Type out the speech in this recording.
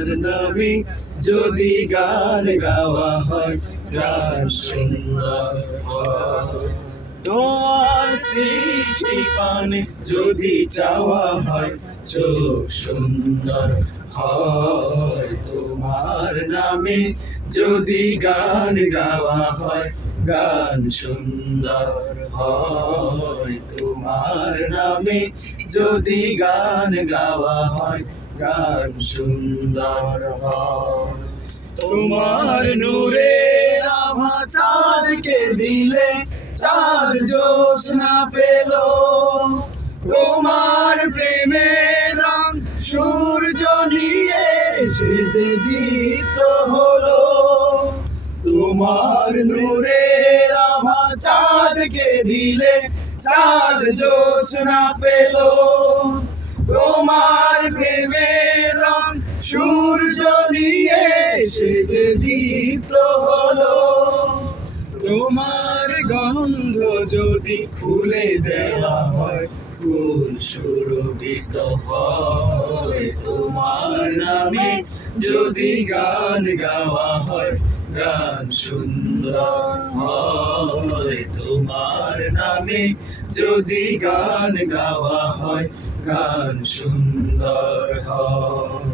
তোমার নামে যদি গান গাওয়া হয় গান সুন্দর হয়। তোমার সৃষ্টি পানে যদি চাওয়া হয় চোখ সুন্দর হয়। তোমার নামে যদি গান গাওয়া হয় গান সুন্দর হয়। তোমার নামে যদি গান গাওয়া হয় গান সুন্দর হয়। তোমার নূরের আভা চাঁদকে দিলে চাঁদ জ্যোৎস্না পেল। তোমার প্রেমের রং সূর্য নিয়ে এসে যে দীপ্ত হলো। তোমার নূরের আভা চাঁদকে দিলে চাঁদ জ্যোৎস্না পেল। তোমার প্রেমের রং সূর্য নিয়ে এসে যে দীপ্ত হলো। তোমার গন্ধ যদি খুলে দেওয়া হয় ফুল সুরভিত হয়। তোমার নামে যদি গান গাওয়া হয় গান সুন্দর হয়। তোমার নামে যদি গান গাওয়া হয় গান সুন্দর হয়।